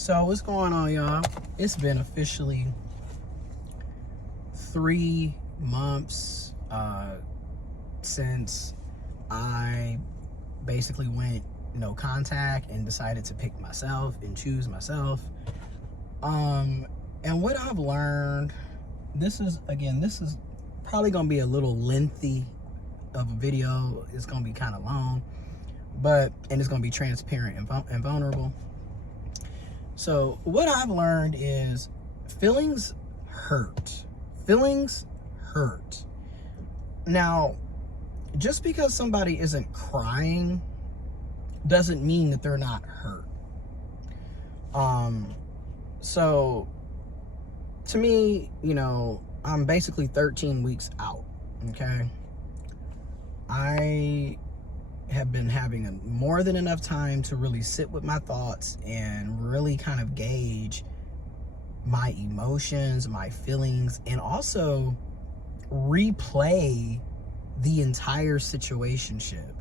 So what's going on, y'all? It's been officially 3 months since I basically went no contact and decided to pick myself and choose myself. And what I've learned, this is probably gonna be a little lengthy of a video. It's gonna be kind of long, and it's gonna be transparent and vulnerable. So what I've learned is feelings hurt. Feelings hurt. Now, just because somebody isn't crying doesn't mean that they're not hurt. So to me, I'm basically 13 weeks out, okay? I have been having more than enough time to really sit with my thoughts and really kind of gauge my emotions, my feelings, and also replay the entire situationship.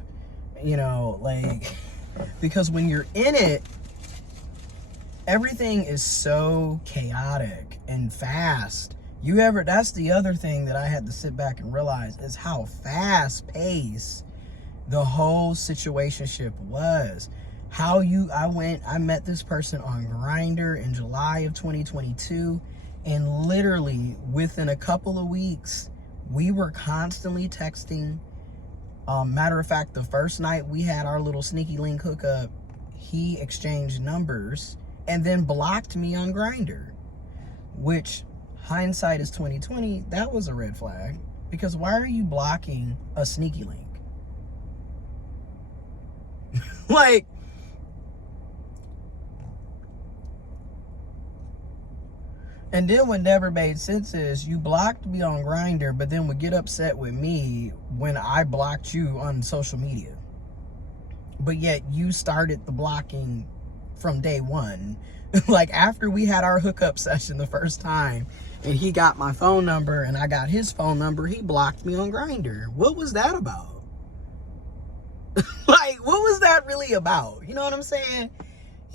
Because when you're in it, everything is so chaotic and fast. That's the other thing that I had to sit back and realize is how fast paced the whole situationship was. I met this person on Grindr in July of 2022, and literally within a couple of weeks, we were constantly texting. Matter of fact, the first night we had our little sneaky link hookup, he exchanged numbers and then blocked me on Grindr, which hindsight is 2020. That was a red flag, because why are you blocking a sneaky link? And then what never made sense is you blocked me on Grindr, but then would get upset with me when I blocked you on social media. But yet you started the blocking from day one. After we had our hookup session the first time, and he got my phone number and I got his phone number, he blocked me on Grindr. What was that about? What was that really about? You know what I'm saying?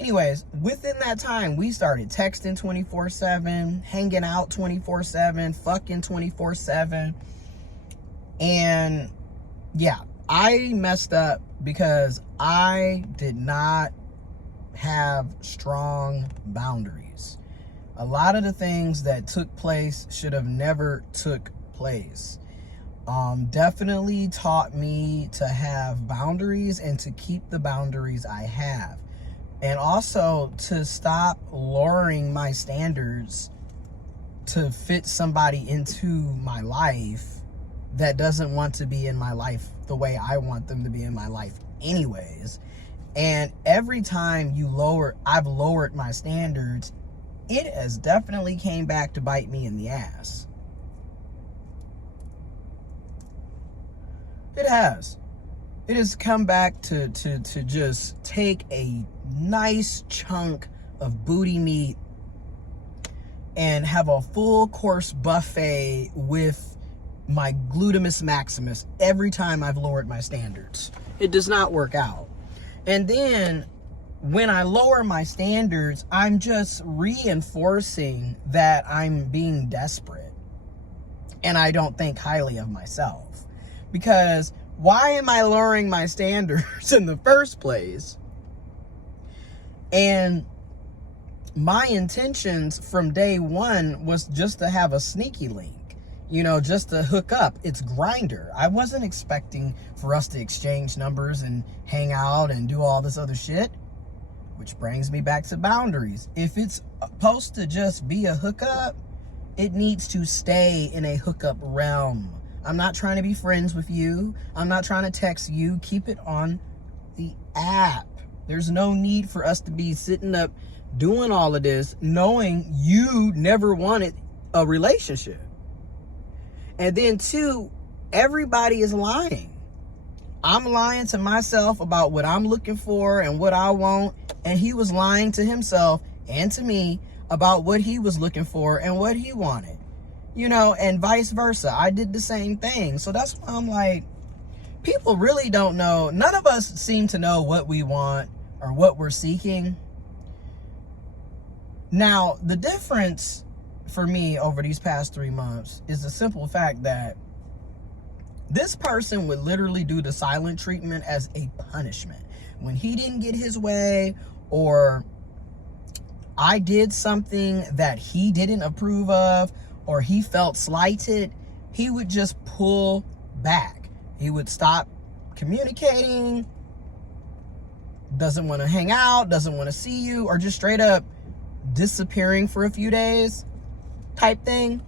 Anyways, within that time, we started texting 24/7, hanging out 24/7, fucking 24/7. And yeah, I messed up because I did not have strong boundaries. A lot of the things that took place should have never took place. Definitely taught me to have boundaries and to keep the boundaries I have. And also to stop lowering my standards to fit somebody into my life that doesn't want to be in my life the way I want them to be in my life anyways. And every time I've lowered my standards, it has definitely came back to bite me in the ass. It has. It has come back to just take a nice chunk of booty meat and have a full course buffet with my gluteus maximus every time I've lowered my standards. It does not work out. And then when I lower my standards, I'm just reinforcing that I'm being desperate and I don't think highly of myself. Because why am I lowering my standards in the first place? And my intentions from day one was just to have a sneaky link, just to hook up. It's Grindr. I wasn't expecting for us to exchange numbers and hang out and do all this other shit, which brings me back to boundaries. If it's supposed to just be a hookup, it needs to stay in a hookup realm. I'm not trying to be friends with you. I'm not trying to text you. Keep it on the app. There's no need for us to be sitting up doing all of this knowing you never wanted a relationship. And then 2, everybody is lying. I'm lying to myself about what I'm looking for and what I want, and he was lying to himself and to me about what he was looking for and what he wanted. And vice versa. I did the same thing. So that's why I'm like, people really don't know. None of us seem to know what we want or what we're seeking. Now, the difference for me over these past 3 months is the simple fact that this person would literally do the silent treatment as a punishment. When he didn't get his way, or I did something that he didn't approve of, or he felt slighted, he would just pull back. He would stop communicating, doesn't want to hang out, doesn't want to see you, or just straight up disappearing for a few days type thing.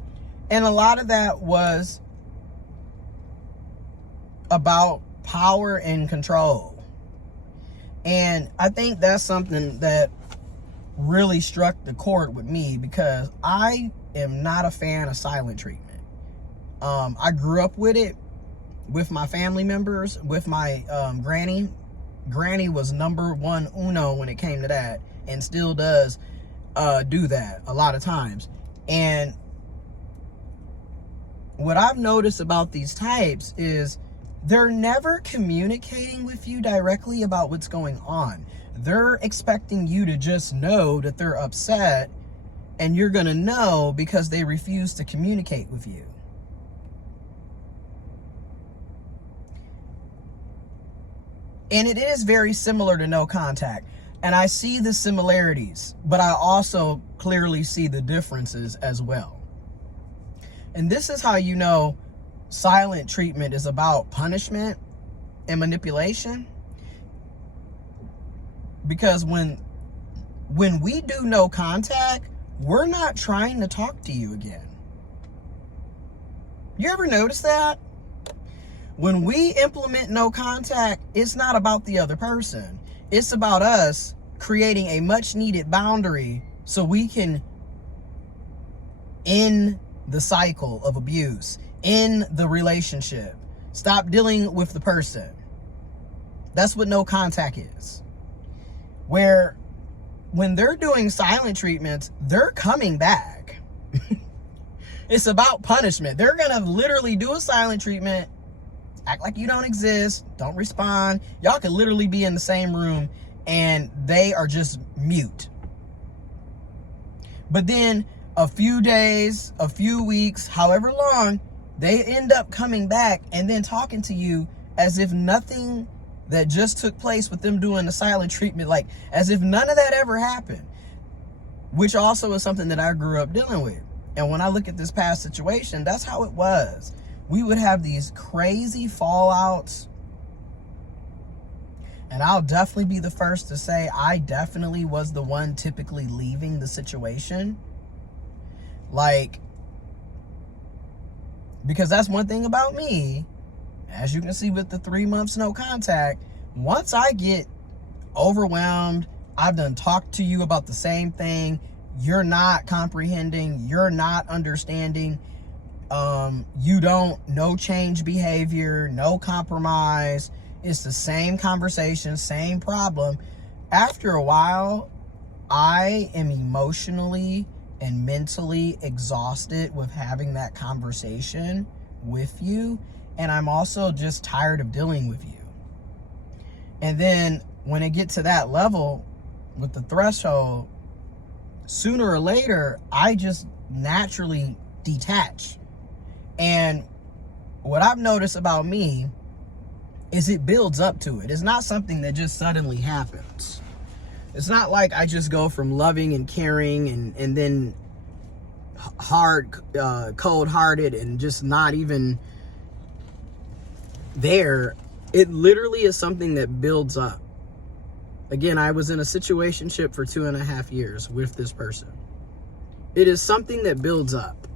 And a lot of that was about power and control. And I think that's something that really struck the chord with me, because I am not a fan of silent treatment. I grew up with it with my family members, with my granny. Granny was number one uno when it came to that, and still does do that a lot of times. And what I've noticed about these types is they're never communicating with you directly about what's going on. They're expecting you to just know that they're upset, and you're going to know because they refuse to communicate with you. And it is very similar to no contact. And I see the similarities, but I also clearly see the differences as well. And this is how you know silent treatment is about punishment and manipulation. Because when we do no contact, we're not trying to talk to you again. You ever notice that? When we implement no contact, it's not about the other person. It's about us creating a much needed boundary so we can end the cycle of abuse, end the relationship, stop dealing with the person. That's what no contact is. Where when they're doing silent treatments, they're coming back. It's about punishment. They're going to literally do a silent treatment, act like you don't exist, don't respond. Y'all could literally be in the same room and they are just mute. But then a few days, a few weeks, however long, they end up coming back and then talking to you as if nothing that just took place with them doing the silent treatment, like as if none of that ever happened, which also is something that I grew up dealing with. And when I look at this past situation, that's how it was. We would have these crazy fallouts. And I'll definitely be the first to say I definitely was the one typically leaving the situation. Like, because that's one thing about me, as you can see with the 3 months no contact, once I get overwhelmed, I've done talked to you about the same thing, you're not comprehending, you're not understanding, you don't, no change behavior, no compromise, it's the same conversation, same problem. After a while, I am emotionally and mentally exhausted with having that conversation with you, and I'm also just tired of dealing with you. And then when it gets to that level with the threshold, sooner or later, I just naturally detach. And what I've noticed about me is it builds up to it. It's not something that just suddenly happens. It's not like I just go from loving and caring and then cold-hearted and just not even there. It literally is something that builds up. Again, I was in a situationship for 2.5 years with this person. It is something that builds up.